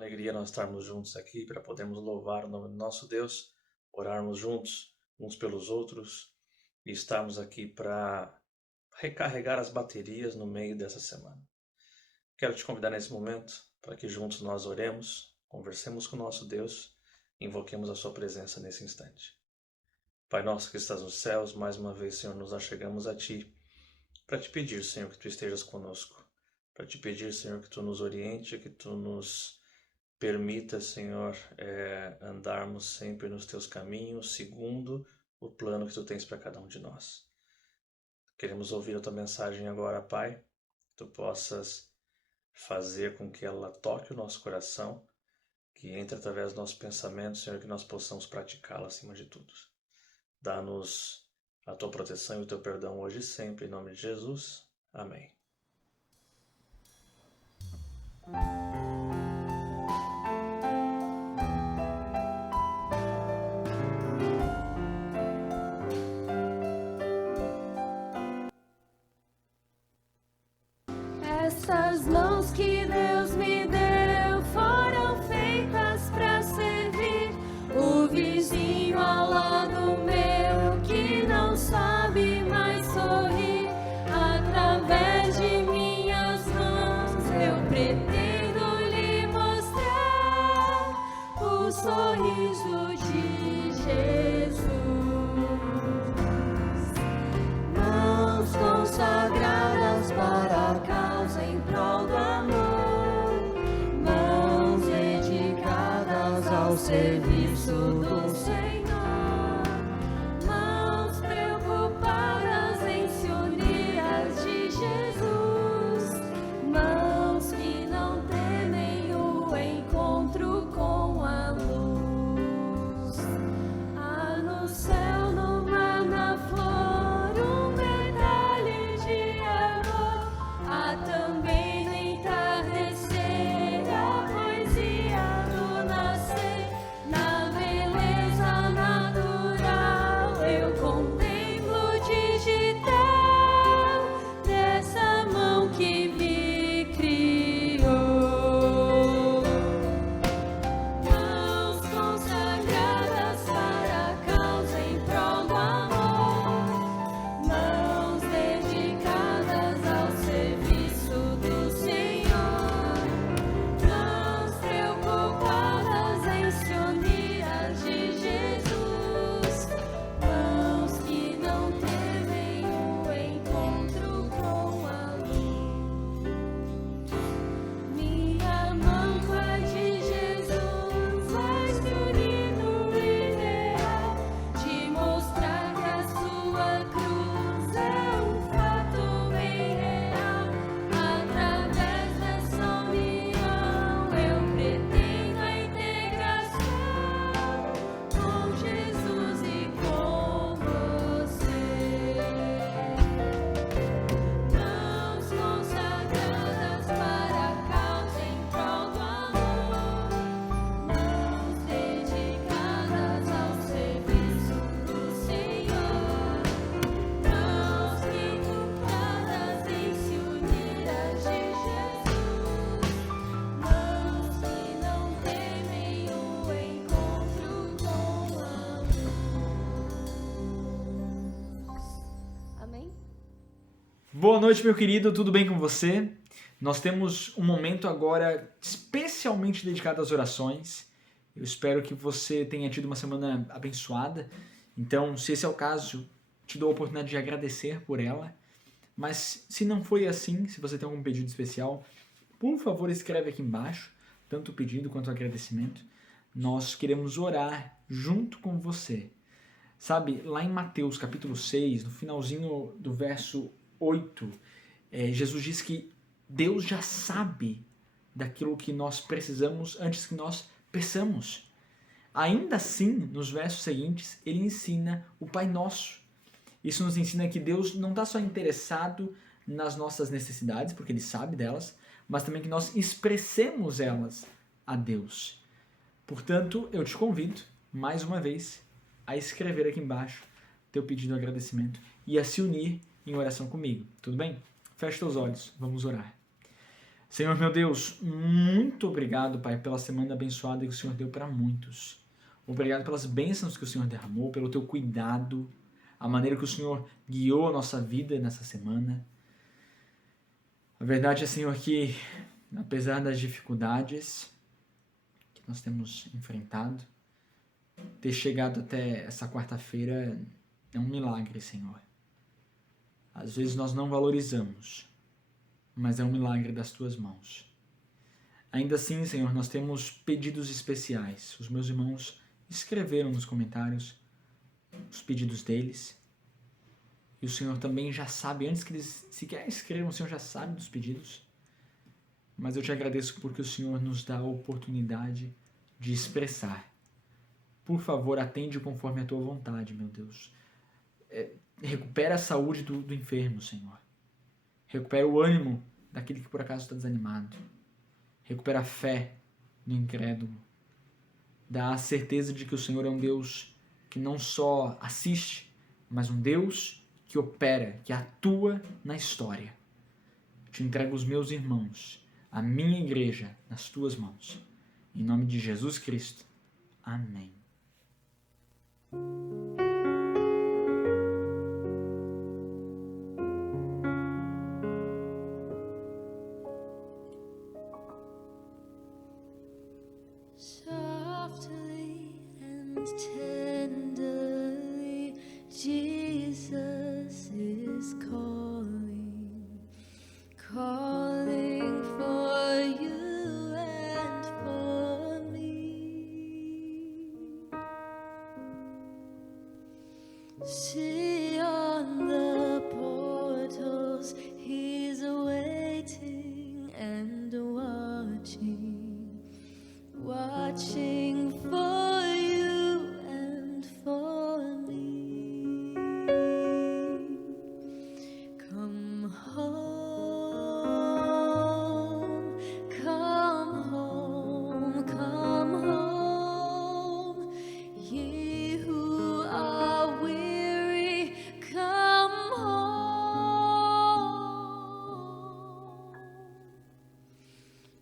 Alegria nós estarmos juntos aqui para podermos louvar o nome do nosso Deus, orarmos juntos uns pelos outros e estarmos aqui para recarregar as baterias no meio dessa semana. Quero te convidar nesse momento para que juntos nós oremos, conversemos com o nosso Deus e invoquemos a sua presença nesse instante. Pai nosso que estás nos céus, mais uma vez, Senhor, nos achegamos a Ti para te pedir, Senhor, que Tu estejas conosco, para te pedir, Senhor, que Tu nos oriente, que Tu nos permita, Senhor, andarmos sempre nos Teus caminhos, segundo o plano que Tu tens para cada um de nós. Queremos ouvir a Tua mensagem agora, Pai, que Tu possas fazer com que ela toque o nosso coração, que entre através dos nossos pensamentos, Senhor, que nós possamos praticá-la acima de tudo. Dá-nos a Tua proteção e o Teu perdão hoje e sempre, em nome de Jesus. Amém. Essas mãos que Deus me deu foram feitas para servir o vizinho ao lado meu que não sabe mais sorrir. Através de minhas mãos eu pretendo lhe mostrar o sorriso de Jesus. Mãos consagradas para a causa em prol do amor, mãos dedicadas ao serviço do Senhor, mãos preocupadas em se unir às de Jesus, mãos que não temem o encontro com a luz. Há no céu, no mar, na flor, um detalhe de amor. Há também no entardecer a poesia do nascer. Na beleza natural eu contemplo o digital dessa mão que me criou. Mãos consagradas para a causa em prol do amor, mãos dedicadas ao serviço do Senhor, mãos preocupadas em se unir às de Jesus, mãos que não temem o encontro com a luz. Minha mão com a de Jesus vai se unir no ideal de mostrar que a sua cruz é um fato bem real. Através dessa união eu pretendo a integração com Jesus e com você. Mãos consagradas para a causa em prol do amor, mãos dedicadas ao serviço do Senhor, mãos preocupadas em se unir às de Jesus, mãos que não temem o encontro com a luz. Amém? Boa noite, meu querido, tudo bem com você? Nós temos um momento agora especialmente dedicado às orações. Eu espero que você tenha tido uma semana abençoada. Então, se esse é o caso, te dou a oportunidade de agradecer por ela. Mas se não foi assim, se você tem algum pedido especial, por favor, escreve aqui embaixo, tanto o pedido quanto o agradecimento. Nós queremos orar junto com você. Sabe, lá em Mateus capítulo 6, no finalzinho do verso 8, Jesus diz que Deus já sabe daquilo que nós precisamos antes que nós peçamos. Ainda assim, nos versos seguintes, ele ensina o Pai Nosso. Isso nos ensina que Deus não está só interessado nas nossas necessidades, porque Ele sabe delas, mas também que nós expressemos elas a Deus. Portanto, eu te convido, mais uma vez, a escrever aqui embaixo teu pedido de agradecimento e a se unir em oração comigo, tudo bem? Feche teus olhos, vamos orar. Senhor meu Deus, muito obrigado, Pai, pela semana abençoada que o Senhor deu para muitos. Obrigado pelas bênçãos que o Senhor derramou, pelo teu cuidado, a maneira que o Senhor guiou a nossa vida nessa semana. A verdade é, Senhor, que apesar das dificuldades que nós temos enfrentado, ter chegado até essa quarta-feira é um milagre, Senhor. Às vezes nós não valorizamos, mas é um milagre das tuas mãos. Ainda assim, Senhor, nós temos pedidos especiais. Os meus irmãos escreveram nos comentários os pedidos deles. E o Senhor também já sabe, antes que eles sequer escrevam, o Senhor já sabe dos pedidos. Mas eu te agradeço porque o Senhor nos dá a oportunidade de expressar. Por favor, atende conforme a tua vontade, meu Deus. Recupera a saúde do enfermo, Senhor. Recupera o ânimo daquele que por acaso está desanimado. Recupera a fé no incrédulo. Dá a certeza de que o Senhor é um Deus que não só assiste, mas um Deus que opera, que atua na história. Te entrego os meus irmãos, a minha igreja, nas tuas mãos. Em nome de Jesus Cristo. Amém. Softly and tenderly, Jesus is calling, calling for you and for me. See on the portals, he's waiting and watching for you and for me. Come home, come home, come home, ye who are weary, come home.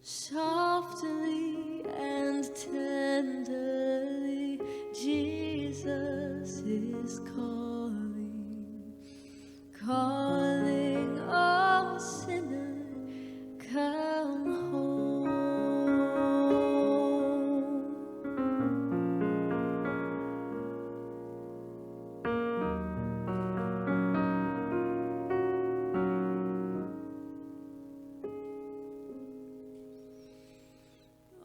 Softly and tenderly, Jesus is calling, calling, oh sinner, come home.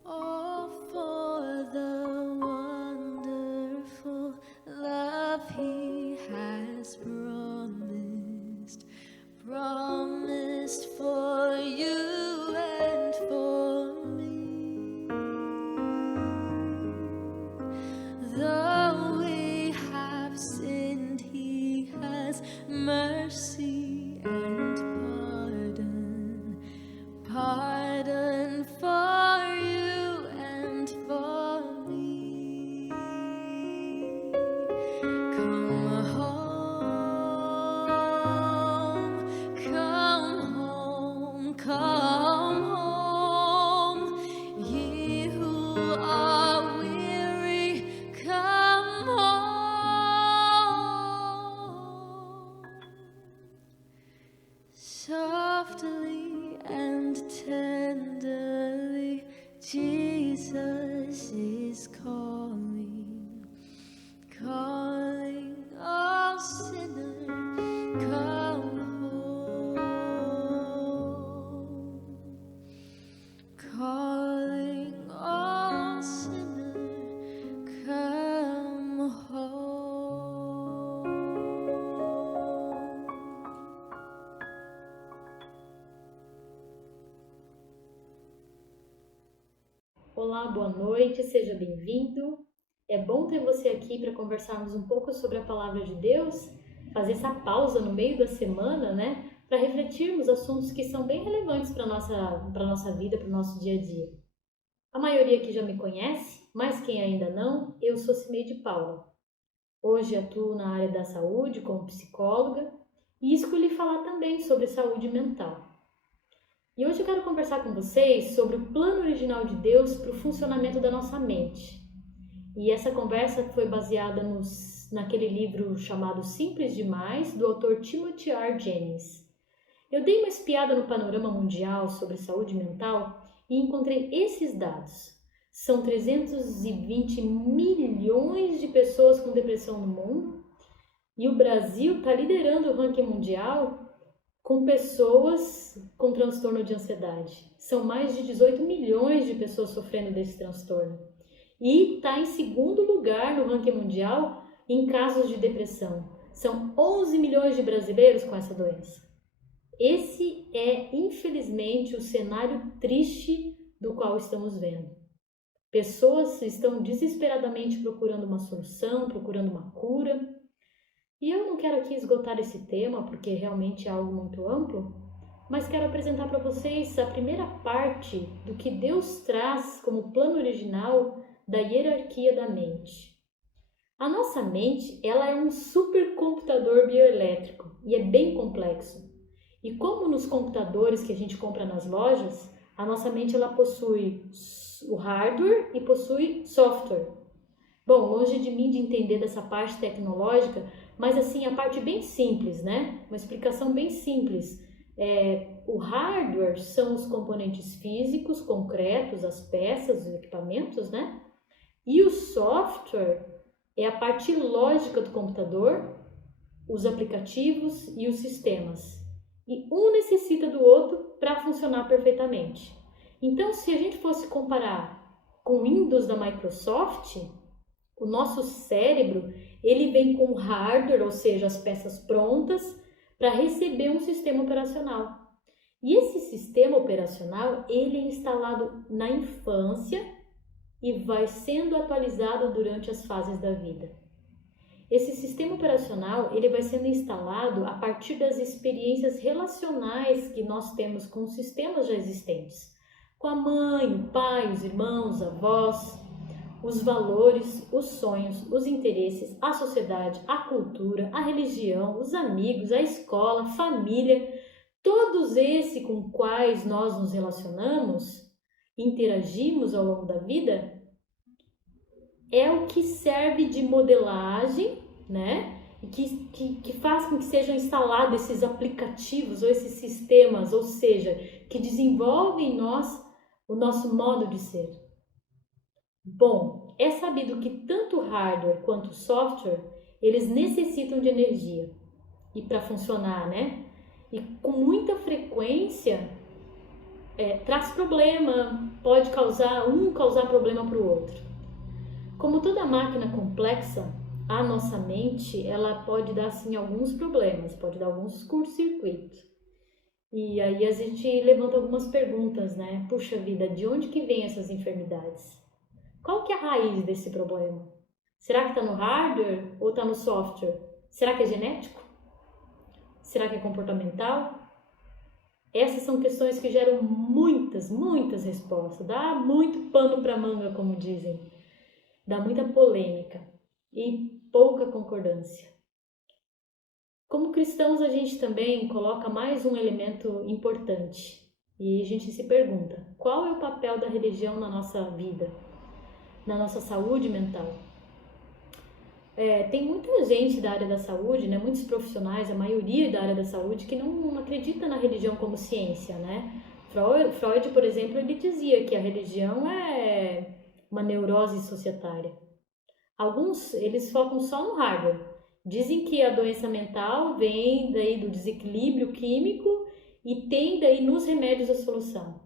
Oh, for the wonderful love he has promised for you and for me. Though we have sinned, he has mercy and pardon for you and for me. Come home, come home, come home, ye who are weary, come home. Softly and tenderly, Jesus is calling, calling, oh sinner, come home. Calling, oh sinner, come home. Olá, boa noite, seja bem-vindo. É bom ter você aqui para conversarmos um pouco sobre a palavra de Deus, fazer essa pausa no meio da semana, né? Para refletirmos assuntos que são bem relevantes para a nossa vida, para o nosso dia a dia. A maioria aqui já me conhece, mas quem ainda não, eu sou Cimeide Paula. Hoje atuo na área da saúde como psicóloga e escolhi falar também sobre saúde mental. E hoje eu quero conversar com vocês sobre o plano original de Deus para o funcionamento da nossa mente. E essa conversa foi baseada naquele livro chamado Simples Demais, do autor Timothy R. Jennings. Eu dei uma espiada no panorama mundial sobre saúde mental e encontrei esses dados. São 320 milhões de pessoas com depressão no mundo e o Brasil está liderando o ranking mundial com pessoas com transtorno de ansiedade. São mais de 18 milhões de pessoas sofrendo desse transtorno. E está em segundo lugar no ranking mundial em casos de depressão. São 11 milhões de brasileiros com essa doença. Esse é, infelizmente, o cenário triste do qual estamos vendo. Pessoas estão desesperadamente procurando uma solução, procurando uma cura. E eu não quero aqui esgotar esse tema, porque realmente é algo muito amplo, mas quero apresentar para vocês a primeira parte do que Deus traz como plano original da hierarquia da mente. A nossa mente, ela é um supercomputador bioelétrico e é bem complexo. E como nos computadores que a gente compra nas lojas, a nossa mente ela possui o hardware e possui software. Bom, longe de mim de entender dessa parte tecnológica, mas assim, a parte bem simples, né? Uma explicação bem simples. O hardware são os componentes físicos, concretos, as peças, os equipamentos, né? E o software é a parte lógica do computador, os aplicativos e os sistemas. E um necessita do outro para funcionar perfeitamente. Então, se a gente fosse comparar com o Windows da Microsoft, o nosso cérebro, ele vem com hardware, ou seja, as peças prontas, para receber um sistema operacional. E esse sistema operacional, ele é instalado na infância e vai sendo atualizado durante as fases da vida. Esse sistema operacional, ele vai sendo instalado a partir das experiências relacionais que nós temos com os sistemas já existentes. Com a mãe, o pai, os irmãos, avós, os valores, os sonhos, os interesses, a sociedade, a cultura, a religião, os amigos, a escola, a família, todos esses com quais nós nos relacionamos, interagimos ao longo da vida, é o que serve de modelagem, né? E que faz com que sejam instalados esses aplicativos ou esses sistemas, ou seja, que desenvolvem em nós o nosso modo de ser. Bom, é sabido que tanto o hardware quanto o software, eles necessitam de energia e para funcionar, né? E com muita frequência traz problema, pode causar problema para o outro. Como toda máquina complexa, a nossa mente, ela pode dar assim alguns problemas, pode dar alguns curto-circuitos. E aí a gente levanta algumas perguntas, né? Puxa vida, de onde que vem essas enfermidades? Qual que é a raiz desse problema? Será que está no hardware ou está no software? Será que é genético? Será que é comportamental? Essas são questões que geram muitas respostas. Dá muito pano para manga, como dizem. Dá muita polêmica e pouca concordância. Como cristãos, a gente também coloca mais um elemento importante. E a gente se pergunta, qual é o papel da religião na nossa vida? Na nossa saúde mental. Tem muita gente da área da saúde, né, muitos profissionais, a maioria da área da saúde, que não acredita na religião como ciência, né? Freud, por exemplo, ele dizia que a religião é uma neurose societária. Alguns, eles focam só no hardware. Dizem que a doença mental vem daí do desequilíbrio químico e tem daí nos remédios a solução.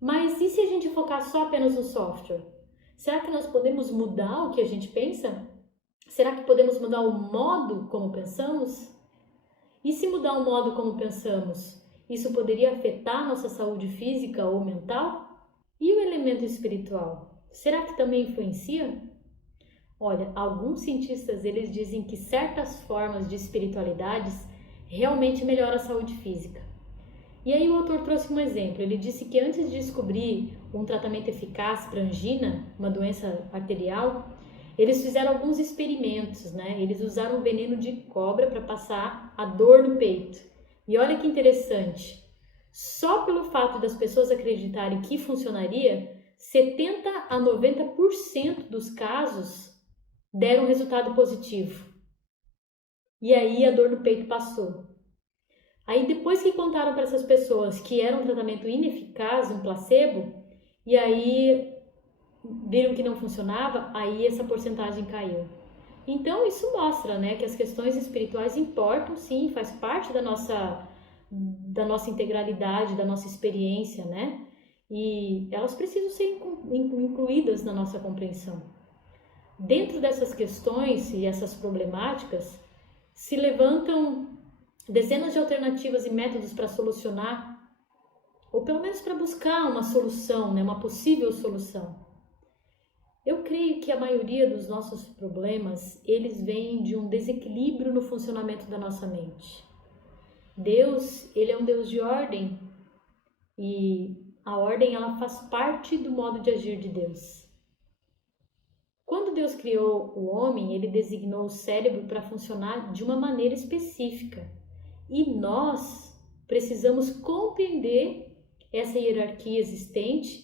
Mas e se a gente focar só apenas no software? Será que nós podemos mudar o que a gente pensa? Será que podemos mudar o modo como pensamos? E se mudar o modo como pensamos, isso poderia afetar nossa saúde física ou mental? E o elemento espiritual? Será que também influencia? Olha, alguns cientistas eles dizem que certas formas de espiritualidades realmente melhoram a saúde física. E aí o autor trouxe um exemplo. Ele disse que antes de descobrir um tratamento eficaz para angina, uma doença arterial, eles fizeram alguns experimentos, né? Eles usaram veneno de cobra para passar a dor no peito. E olha que interessante, Só pelo fato das pessoas acreditarem que funcionaria, 70 a 90% dos casos deram resultado positivo. E aí a dor no peito passou. Aí depois que contaram para essas pessoas que era um tratamento ineficaz, um placebo, e aí viram que não funcionava, aí essa porcentagem caiu. Então isso mostra, né, que as questões espirituais importam, sim, faz parte da nossa integralidade, da nossa experiência, né? E elas precisam ser incluídas na nossa compreensão. Dentro dessas questões e essas problemáticas, se levantam dezenas de alternativas e métodos para solucionar, ou pelo menos para buscar uma solução, né, uma possível solução. Eu creio que a maioria dos nossos problemas, eles vêm de um desequilíbrio no funcionamento da nossa mente. Deus, ele é um Deus de ordem, e a ordem, ela faz parte do modo de agir de Deus. Quando Deus criou o homem, ele designou o cérebro para funcionar de uma maneira específica. E nós precisamos compreender essa hierarquia existente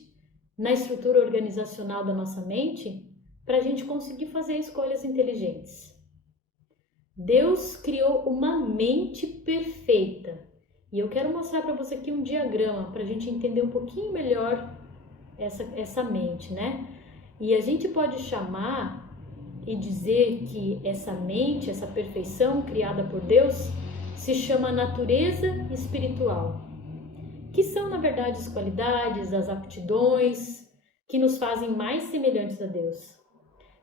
na estrutura organizacional da nossa mente para a gente conseguir fazer escolhas inteligentes. Deus criou uma mente perfeita. E eu quero mostrar para você aqui um diagrama para a gente entender um pouquinho melhor essa mente, né? E a gente pode chamar e dizer que essa mente, essa perfeição criada por Deus, se chama natureza espiritual, que são, na verdade, as qualidades, as aptidões que nos fazem mais semelhantes a Deus.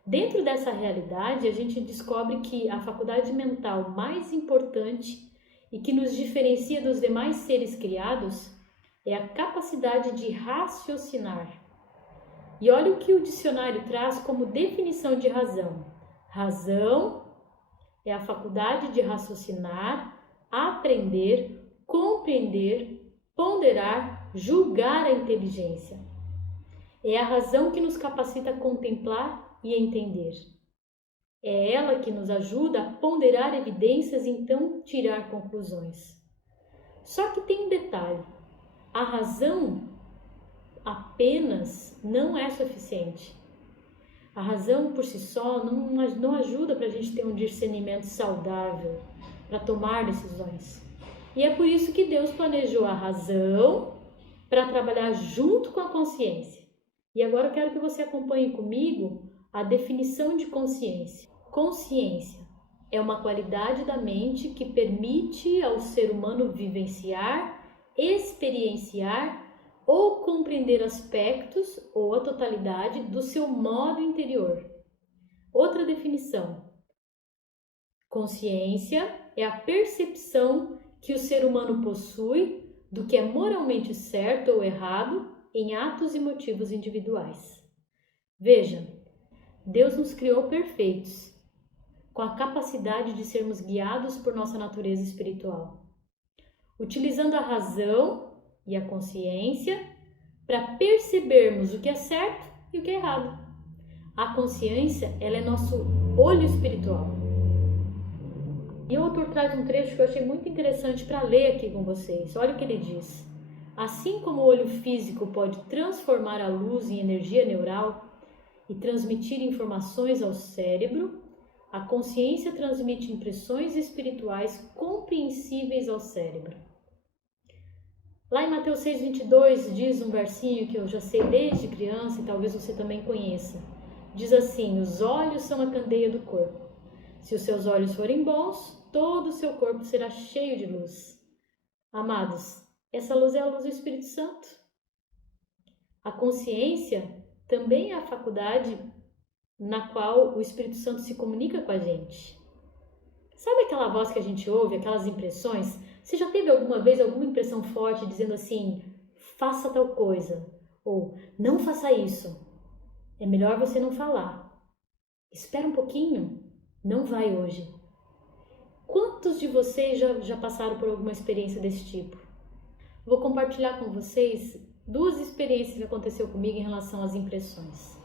Dentro dessa realidade, a gente descobre que a faculdade mental mais importante e que nos diferencia dos demais seres criados é a capacidade de raciocinar. E olha o que o dicionário traz como definição de razão. Razão é a faculdade de raciocinar, aprender, compreender, ponderar, julgar a inteligência. É a razão que nos capacita a contemplar e entender. É ela que nos ajuda a ponderar evidências e então tirar conclusões. Só que tem um detalhe: a razão apenas não é suficiente. A razão por si só não ajuda para a gente ter um discernimento saudável, para tomar decisões. E é por isso que Deus planejou a razão para trabalhar junto com a consciência. E agora eu quero que você acompanhe comigo a definição de consciência. Consciência é uma qualidade da mente que permite ao ser humano vivenciar, experienciar ou compreender aspectos ou a totalidade do seu modo interior. Outra definição: consciência é a percepção que o ser humano possui do que é moralmente certo ou errado em atos e motivos individuais. Veja, Deus nos criou perfeitos, com a capacidade de sermos guiados por nossa natureza espiritual, utilizando a razão e a consciência para percebermos o que é certo e o que é errado. A consciência, ela é nosso olho espiritual. E o autor traz um trecho que eu achei muito interessante para ler aqui com vocês. Olha o que ele diz: assim como o olho físico pode transformar a luz em energia neural e transmitir informações ao cérebro, a consciência transmite impressões espirituais compreensíveis ao cérebro. Lá em Mateus 6,22 diz um versinho que eu já sei desde criança e talvez você também conheça. Diz assim: os olhos são a candeia do corpo. Se os seus olhos forem bons, todo o seu corpo será cheio de luz. Amados, essa luz é a luz do Espírito Santo. A consciência também é a faculdade na qual o Espírito Santo se comunica com a gente. Sabe aquela voz que a gente ouve, aquelas impressões? Você já teve alguma vez alguma impressão forte dizendo assim: faça tal coisa, ou não faça isso, é melhor você não falar, espera um pouquinho, não vai hoje. Quantos de vocês já passaram por alguma experiência desse tipo? Vou compartilhar com vocês 2 experiências que aconteceu comigo em relação às impressões.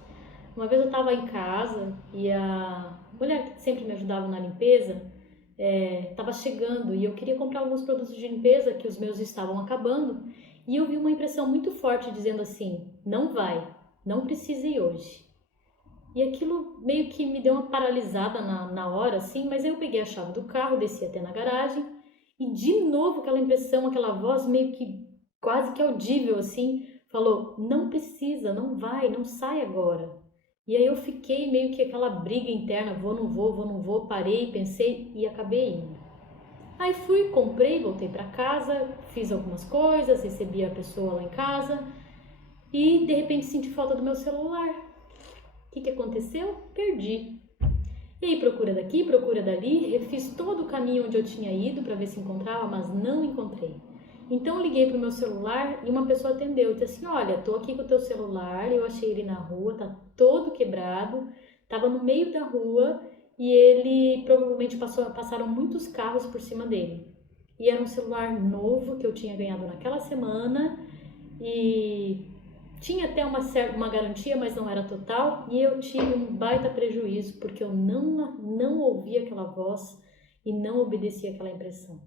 Uma vez eu estava em casa e a mulher que sempre me ajudava na limpeza estava chegando e eu queria comprar alguns produtos de limpeza que os meus estavam acabando e eu vi uma impressão muito forte dizendo assim, não vai, não precisa ir hoje. E aquilo meio que me deu uma paralisada na hora, assim, mas aí eu peguei a chave do carro, desci até na garagem e de novo aquela impressão, aquela voz meio que quase que audível, assim, falou, não precisa, não vai, não sai agora. E aí eu fiquei meio que aquela briga interna, vou, não vou, parei, pensei e acabei indo. Aí fui, comprei, voltei para casa, fiz algumas coisas, recebi a pessoa lá em casa e de repente senti falta do meu celular. O que aconteceu? Perdi. E aí procura daqui, procura dali, refiz todo o caminho onde eu tinha ido para ver se encontrava, mas não encontrei. Então liguei pro meu celular e uma pessoa atendeu e disse assim, olha, tô aqui com o teu celular, eu achei ele na rua, tá todo quebrado, tava no meio da rua e ele provavelmente passaram muitos carros por cima dele. E era um celular novo que eu tinha ganhado naquela semana e tinha até uma garantia, mas não era total e eu tive um baita prejuízo porque eu não ouvi aquela voz e não obedeci aquela impressão.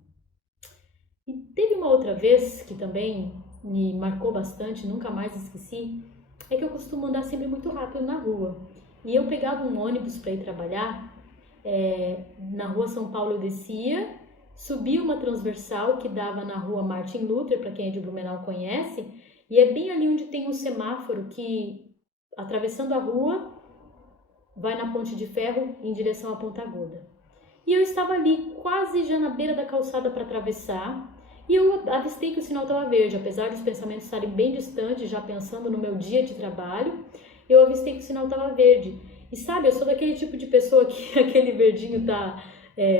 E teve uma outra vez que também me marcou bastante, nunca mais esqueci, é que eu costumo andar sempre muito rápido na rua. E eu pegava um ônibus para ir trabalhar, na rua São Paulo eu descia, subia uma transversal que dava na rua Martin Luther, para quem é de Blumenau conhece, e é bem ali onde tem um semáforo que, atravessando a rua, vai na ponte de ferro em direção à Ponta Aguda. E eu estava ali, quase já na beira da calçada para atravessar, e eu avistei que o sinal estava verde, apesar dos pensamentos estarem bem distantes, já pensando no meu dia de trabalho, eu avistei que o sinal estava verde. E sabe, eu sou daquele tipo de pessoa que aquele verdinho tá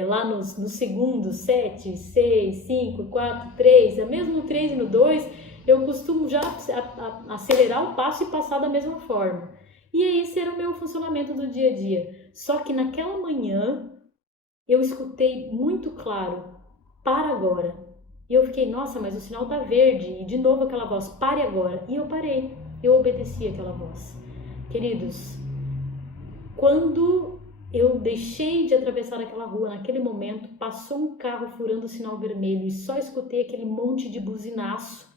lá nos segundos, 7, 6, 5, 4, 3, mesmo no 3 e no 2, eu costumo já acelerar o passo e passar da mesma forma. E esse era o meu funcionamento do dia a dia. Só que naquela manhã, eu escutei muito claro, para agora. E eu fiquei, nossa, mas o sinal tá verde. E de novo aquela voz, pare agora. E eu parei, eu obedeci aquela voz. Queridos, quando eu deixei de atravessar aquela rua, naquele momento, passou um carro furando o sinal vermelho e só escutei aquele monte de buzinaço,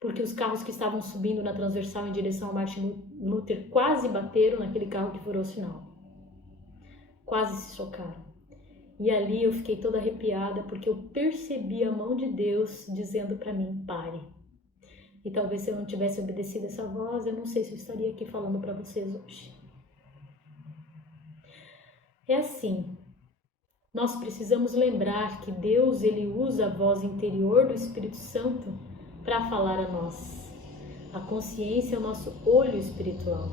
porque os carros que estavam subindo na transversal em direção ao Martin Luther quase bateram naquele carro que furou o sinal. Quase se chocaram. E ali eu fiquei toda arrepiada porque eu percebi a mão de Deus dizendo para mim, pare. E talvez se eu não tivesse obedecido essa voz, eu não sei se eu estaria aqui falando para vocês hoje. É assim, nós precisamos lembrar que Deus ele usa a voz interior do Espírito Santo para falar a nós. A consciência é o nosso olho espiritual.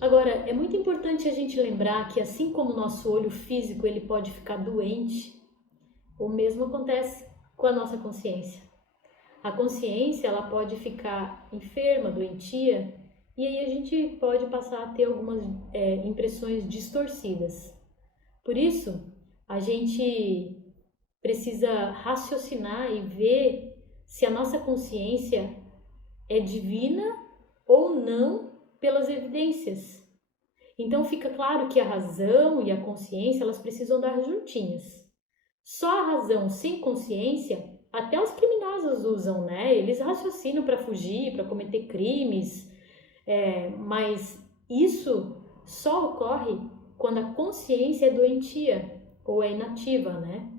Agora, é muito importante a gente lembrar que assim como o nosso olho físico ele pode ficar doente, o mesmo acontece com a nossa consciência. A consciência ela pode ficar enferma, doentia, e aí a gente pode passar a ter algumas impressões distorcidas. Por isso, a gente precisa raciocinar e ver se a nossa consciência é divina ou não pelas evidências. Então fica claro que a razão e a consciência elas precisam andar juntinhas. Só a razão sem consciência, até os criminosos usam, né? Eles raciocinam para fugir, para cometer crimes, mas isso só ocorre quando a consciência é doentia ou é inativa, né?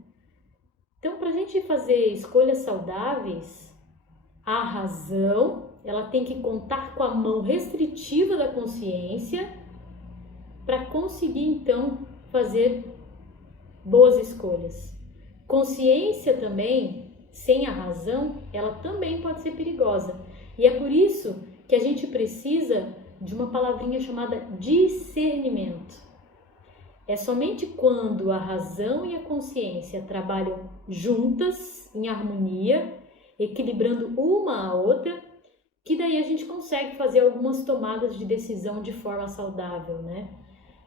Então, para a gente fazer escolhas saudáveis, a razão ela tem que contar com a mão restritiva da consciência para conseguir, então, fazer boas escolhas. Consciência também, sem a razão, ela também pode ser perigosa. E é por isso que a gente precisa de uma palavrinha chamada discernimento. É somente quando a razão e a consciência trabalham juntas, em harmonia, equilibrando uma a outra, que daí a gente consegue fazer algumas tomadas de decisão de forma saudável, né?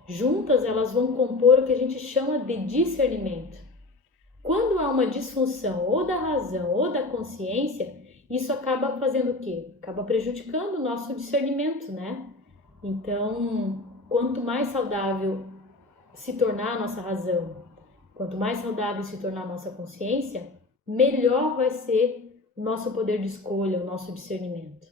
Juntas elas vão compor o que a gente chama de discernimento. Quando há uma disfunção ou da razão ou da consciência, isso acaba fazendo o quê? Acaba prejudicando o nosso discernimento, né? Então, quanto mais saudável se tornar a nossa razão, quanto mais saudável se tornar a nossa consciência, melhor vai ser o nosso poder de escolha, o nosso discernimento.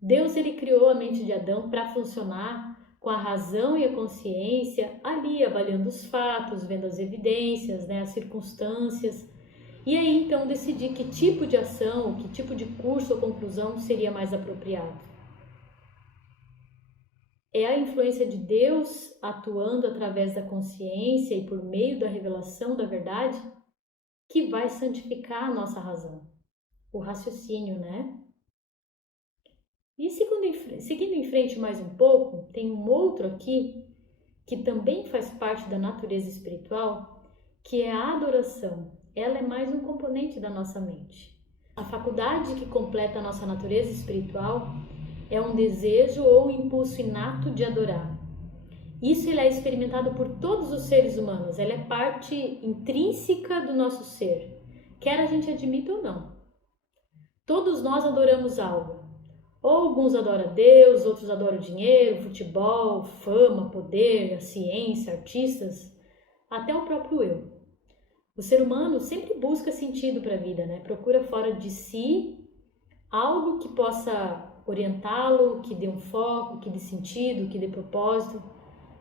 Deus ele criou a mente de Adão para funcionar com a razão e a consciência ali, avaliando os fatos, vendo as evidências, as circunstâncias, e aí então decidir que tipo de ação, que tipo de curso ou conclusão seria mais apropriado. É a influência de Deus atuando através da consciência e por meio da revelação da verdade que vai santificar a nossa razão, o raciocínio, né? E seguindo em frente mais um pouco, tem um outro aqui que também faz parte da natureza espiritual, que é a adoração. Ela é mais um componente da nossa mente. A faculdade que completa a nossa natureza espiritual é um desejo ou um impulso inato de adorar. Isso ele é experimentado por todos os seres humanos, ela é parte intrínseca do nosso ser, quer a gente admita ou não. Todos nós adoramos algo. Ou alguns adoram a Deus, outros adoram dinheiro, futebol, fama, poder, a ciência, artistas, até o próprio eu. O ser humano sempre busca sentido para a vida, Procura fora de si algo que possa orientá-lo, que dê um foco, que dê sentido, que dê propósito,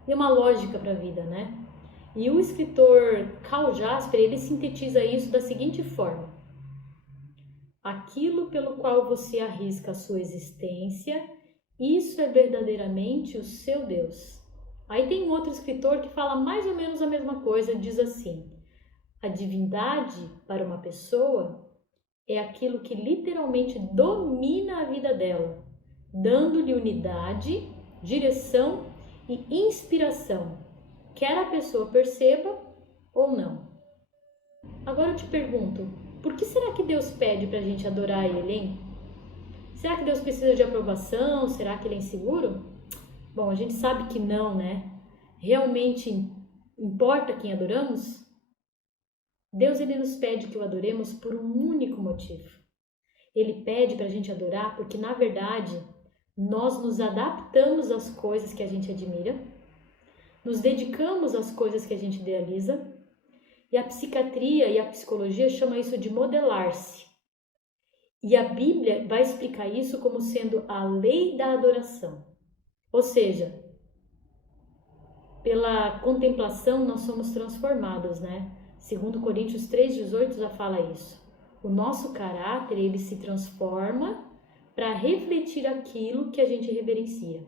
dê uma lógica para a vida, E o escritor Karl Jasper, ele sintetiza isso da seguinte forma: aquilo pelo qual você arrisca a sua existência, isso é verdadeiramente o seu Deus. Aí tem um outro escritor que fala mais ou menos a mesma coisa, diz assim: a divindade para uma pessoa é aquilo que literalmente domina a vida dela, dando-lhe unidade, direção e inspiração, quer a pessoa perceba ou não. Agora eu te pergunto, por que será que Deus pede para a gente adorar Ele, hein? Será que Deus precisa de aprovação? Será que Ele é inseguro? Bom, a gente sabe que não, Realmente importa quem adoramos? Deus ele nos pede que o adoremos por um único motivo. Ele pede para a gente adorar porque, na verdade, nós nos adaptamos às coisas que a gente admira, nos dedicamos às coisas que a gente idealiza, e a psiquiatria e a psicologia chamam isso de modelar-se. E a Bíblia vai explicar isso como sendo a lei da adoração. Ou seja, pela contemplação nós somos transformados, Segundo Coríntios 3,18 já fala isso. O nosso caráter, ele se transforma para refletir aquilo que a gente reverencia.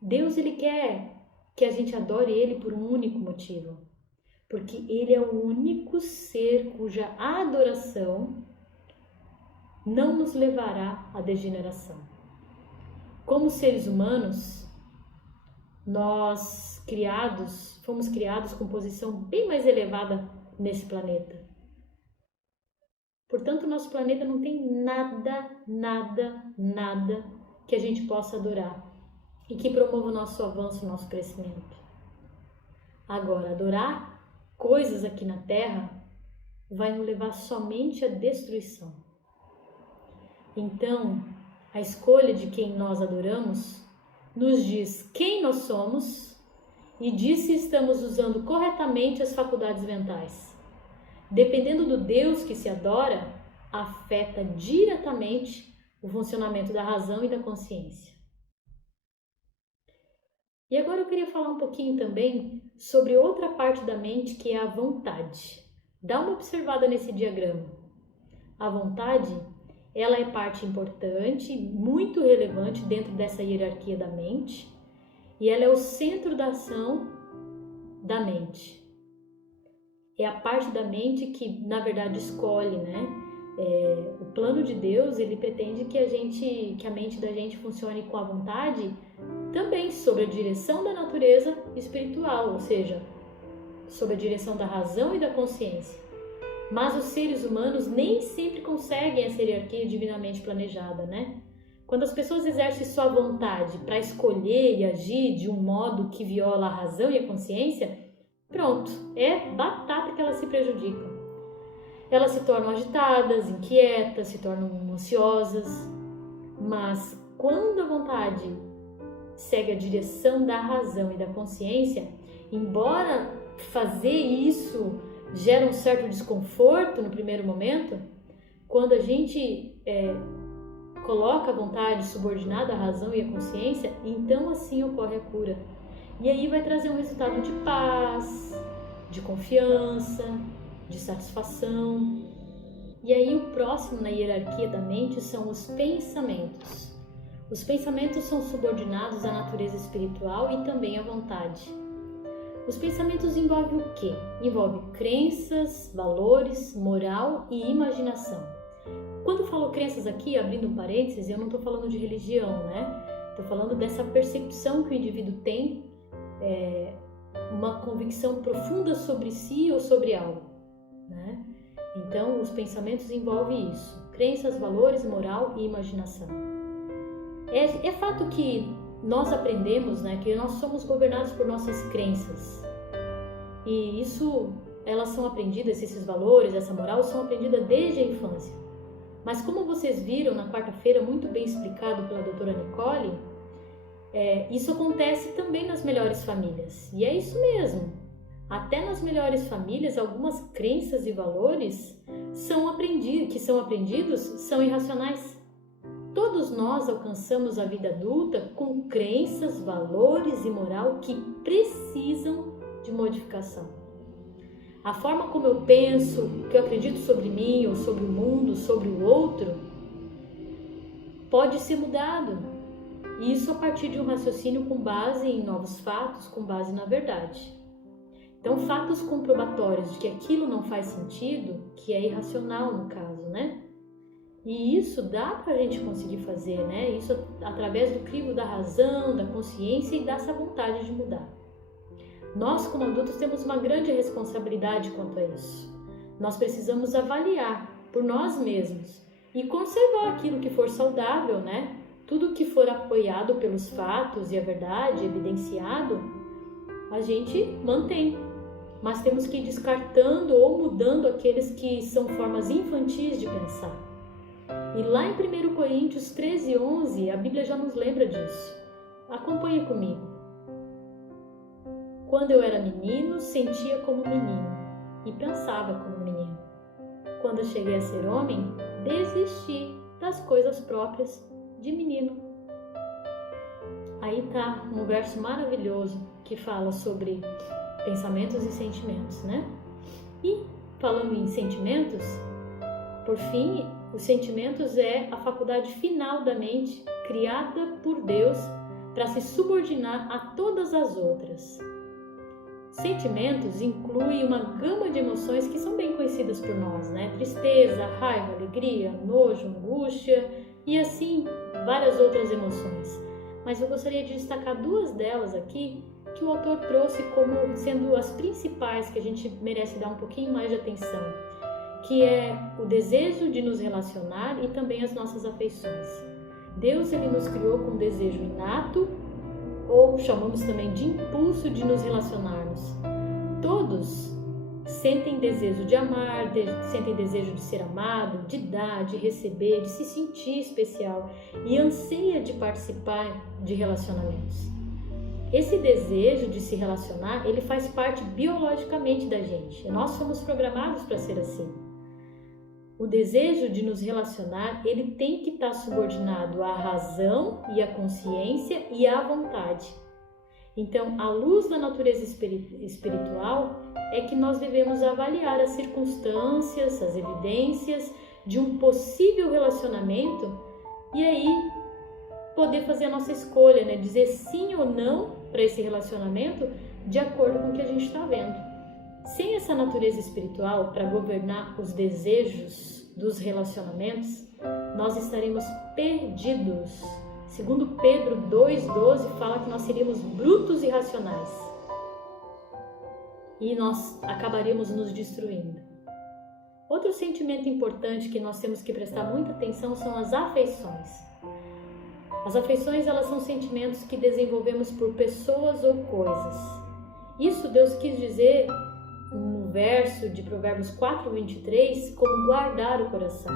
Deus, ele quer que a gente adore Ele por um único motivo. Porque Ele é o único ser cuja adoração não nos levará à degeneração. Como seres humanos, nós fomos criados com posição bem mais elevada nesse planeta. Portanto, nosso planeta não tem nada que a gente possa adorar e que promova o nosso avanço, o nosso crescimento. Agora, adorar coisas aqui na Terra vai nos levar somente à destruição. Então, a escolha de quem nós adoramos nos diz quem nós somos e diz se estamos usando corretamente as faculdades mentais. Dependendo do Deus que se adora, afeta diretamente o funcionamento da razão e da consciência. E agora eu queria falar um pouquinho também sobre outra parte da mente que é a vontade. Dá uma observada nesse diagrama. A vontade, ela é parte importante, muito relevante dentro dessa hierarquia da mente, e ela é o centro da ação da mente. É a parte da mente que, na verdade, escolhe, O plano de Deus, ele pretende que a mente da gente funcione com a vontade também sob a direção da natureza espiritual, ou seja, sob a direção da razão e da consciência. Mas os seres humanos nem sempre conseguem essa hierarquia divinamente planejada, Quando as pessoas exercem sua vontade para escolher e agir de um modo que viola a razão e a consciência, pronto, é batata que elas se prejudicam. Elas se tornam agitadas, inquietas, se tornam ansiosas. Mas quando a vontade segue a direção da razão e da consciência, embora fazer isso gera um certo desconforto no primeiro momento, quando a gente coloca a vontade subordinada à razão e à consciência, então assim ocorre a cura. E aí vai trazer um resultado de paz, de confiança, de satisfação. E aí o próximo na hierarquia da mente são os pensamentos. Os pensamentos são subordinados à natureza espiritual e também à vontade. Os pensamentos envolvem o quê? Envolve crenças, valores, moral e imaginação. Quando eu falo crenças aqui, abrindo um parênteses, eu não estou falando de religião, né? Estou falando dessa percepção que o indivíduo tem, uma convicção profunda sobre si ou sobre algo, né? Então, os pensamentos envolvem isso: crenças, valores, moral e imaginação. É fato que nós aprendemos, né, que nós somos governados por nossas crenças. E isso, elas são aprendidas, esses valores, essa moral, são aprendidas desde a infância. Mas como vocês viram na quarta-feira, muito bem explicado pela doutora Nicole, isso acontece também nas melhores famílias. E é isso mesmo. Até nas melhores famílias, algumas crenças e valores que são aprendidos são irracionais. Todos nós alcançamos a vida adulta com crenças, valores e moral que precisam de modificação. A forma como eu penso, o que eu acredito sobre mim, ou sobre o mundo, sobre o outro, pode ser mudado. E isso a partir de um raciocínio com base em novos fatos, com base na verdade. Então, fatos comprobatórios de que aquilo não faz sentido, que é irracional no caso, né? E isso dá para a gente conseguir fazer, né? Isso através do crivo da razão, da consciência e dessa vontade de mudar. Nós, como adultos, temos uma grande responsabilidade quanto a isso. Nós precisamos avaliar por nós mesmos e conservar aquilo que for saudável, né? Tudo que for apoiado pelos fatos e a verdade, evidenciado, a gente mantém. Mas temos que ir descartando ou mudando aqueles que são formas infantis de pensar. E lá em 1 Coríntios 13:11, a Bíblia já nos lembra disso. Acompanhe comigo. Quando eu era menino, sentia como menino e pensava como menino. Quando eu cheguei a ser homem, desisti das coisas próprias de menino. Aí tá um verso maravilhoso que fala sobre pensamentos e sentimentos, né? E falando em sentimentos, por fim, os sentimentos é a faculdade final da mente, criada por Deus para se subordinar a todas as outras. Sentimentos incluem uma gama de emoções que são bem conhecidas por nós, né? Tristeza, raiva, alegria, nojo, angústia e assim várias outras emoções. Mas eu gostaria de destacar duas delas aqui que o autor trouxe como sendo as principais que a gente merece dar um pouquinho mais de atenção, que é o desejo de nos relacionar e também as nossas afeições. Deus ele nos criou com um desejo inato, ou chamamos também de impulso de nos relacionarmos. Todos sentem desejo de amar, sentem desejo de ser amado, de dar, de receber, de se sentir especial e anseia de participar de relacionamentos. Esse desejo de se relacionar, ele faz parte biologicamente da gente. Nós somos programados para ser assim. O desejo de nos relacionar, ele tem que estar subordinado à razão e à consciência e à vontade. Então, à luz da natureza espiritual, é que nós devemos avaliar as circunstâncias, as evidências de um possível relacionamento e aí poder fazer a nossa escolha, né? Dizer sim ou não para esse relacionamento de acordo com o que a gente está vendo. Sem essa natureza espiritual para governar os desejos dos relacionamentos, nós estaremos perdidos. Segundo Pedro 2,12 fala que nós seríamos brutos e irracionais. E nós acabaríamos nos destruindo. Outro sentimento importante que nós temos que prestar muita atenção são as afeições. As afeições, elas são sentimentos que desenvolvemos por pessoas ou coisas. Isso Deus quis dizer no verso de Provérbios 4:23 como guardar o coração.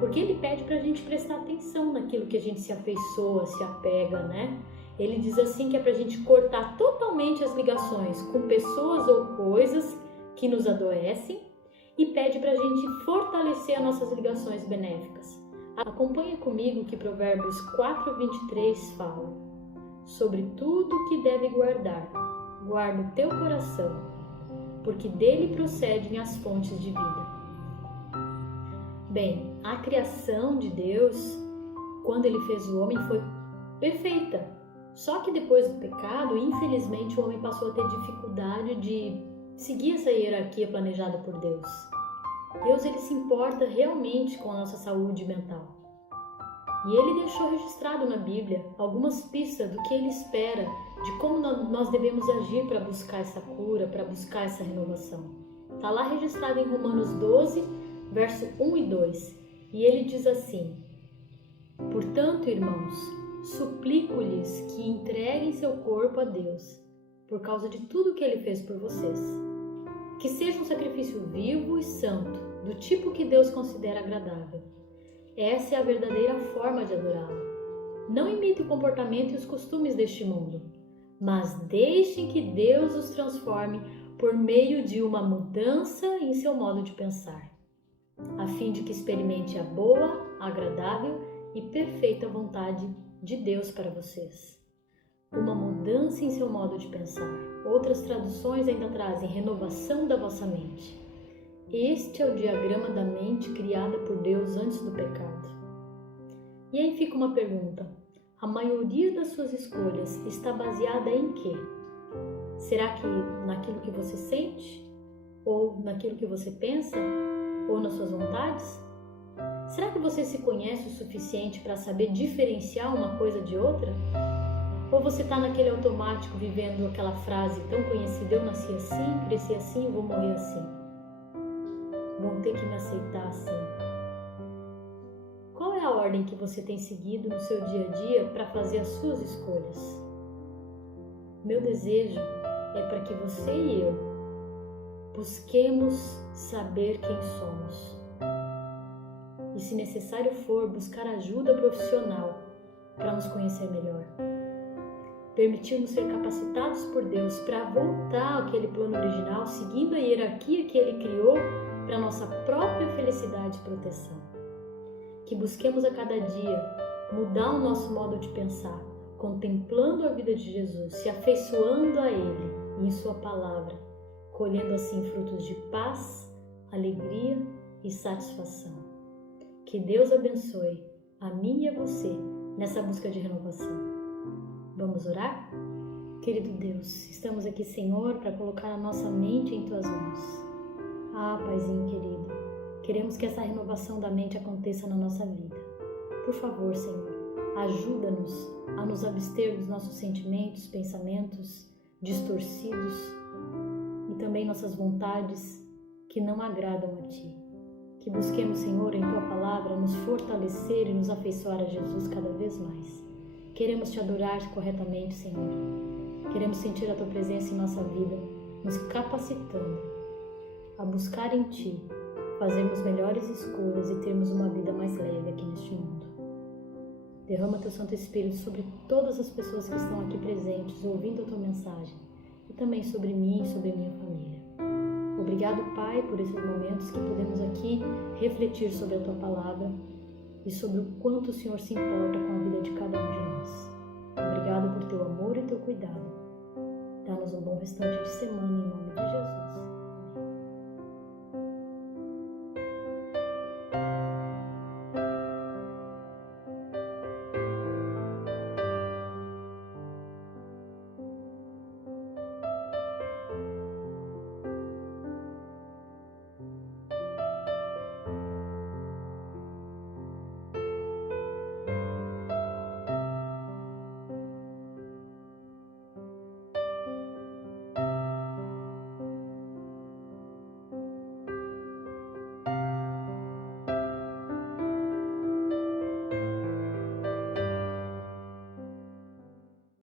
Porque Ele pede para a gente prestar atenção naquilo que a gente se afeiçoa, se apega, né? Ele diz assim que é para a gente cortar totalmente as ligações com pessoas ou coisas que nos adoecem e pede para a gente fortalecer as nossas ligações benéficas. Acompanha comigo que Provérbios 4:23 fala: sobre tudo que deve guarda o teu coração, porque dele procedem as fontes de vida. Bem, a criação de Deus, quando ele fez o homem, foi perfeita. Só que depois do pecado, infelizmente, o homem passou a ter dificuldade de seguir essa hierarquia planejada por Deus. Deus, ele se importa realmente com a nossa saúde mental. E ele deixou registrado na Bíblia algumas pistas do que ele espera, de como nós devemos agir para buscar essa cura, para buscar essa renovação. Está lá registrado em Romanos 12, verso 1 e 2. E ele diz assim: portanto, irmãos, suplico-lhes que entreguem seu corpo a Deus, por causa de tudo que ele fez por vocês. Que seja um sacrifício vivo e santo, do tipo que Deus considera agradável. Essa é a verdadeira forma de adorá-lo. Não imite o comportamento e os costumes deste mundo, mas deixem que Deus os transforme por meio de uma mudança em seu modo de pensar, a fim de que experimente a boa, agradável e perfeita vontade de Deus para vocês. Uma mudança em seu modo de pensar. Outras traduções ainda trazem renovação da vossa mente. Este é o diagrama da mente criada por Deus antes do pecado. E aí fica uma pergunta: a maioria das suas escolhas está baseada em quê? Será que naquilo que você sente? Ou naquilo que você pensa? Ou nas suas vontades? Será que você se conhece o suficiente para saber diferenciar uma coisa de outra? Ou você está naquele automático vivendo aquela frase tão conhecida: eu nasci assim, cresci assim, vou morrer assim? Vão ter que me aceitar assim. Qual é a ordem que você tem seguido no seu dia a dia para fazer as suas escolhas? Meu desejo é para que você e eu busquemos saber quem somos. E, se necessário for, buscar ajuda profissional para nos conhecer melhor. Permitirmos ser capacitados por Deus para voltar àquele plano original, seguindo a hierarquia que Ele criou para nossa própria felicidade e proteção. Que busquemos a cada dia mudar o nosso modo de pensar, contemplando a vida de Jesus, se afeiçoando a Ele e em Sua palavra, colhendo assim frutos de paz, alegria e satisfação. Que Deus abençoe a mim e a você nessa busca de renovação. Vamos orar? Querido Deus, estamos aqui, Senhor, para colocar a nossa mente em Tuas mãos. Ah, Paizinho querido, queremos que essa renovação da mente aconteça na nossa vida. Por favor, Senhor, ajuda-nos a nos abster dos nossos sentimentos, pensamentos distorcidos e também nossas vontades que não agradam a Ti. Que busquemos, Senhor, em Tua palavra, nos fortalecer e nos afeiçoar a Jesus cada vez mais. Queremos Te adorar corretamente, Senhor. Queremos sentir a Tua presença em nossa vida, nos capacitando a buscar em Ti, fazermos melhores escolhas e termos uma vida mais leve aqui neste mundo. Derrama Teu Santo Espírito sobre todas as pessoas que estão aqui presentes, ouvindo a Tua mensagem, e também sobre mim e sobre a minha família. Obrigado, Pai, por esses momentos que podemos aqui refletir sobre a Tua palavra e sobre o quanto o Senhor se importa com a vida de cada um de nós. Obrigado por Teu amor e Teu cuidado. Dá-nos um bom restante de semana em nome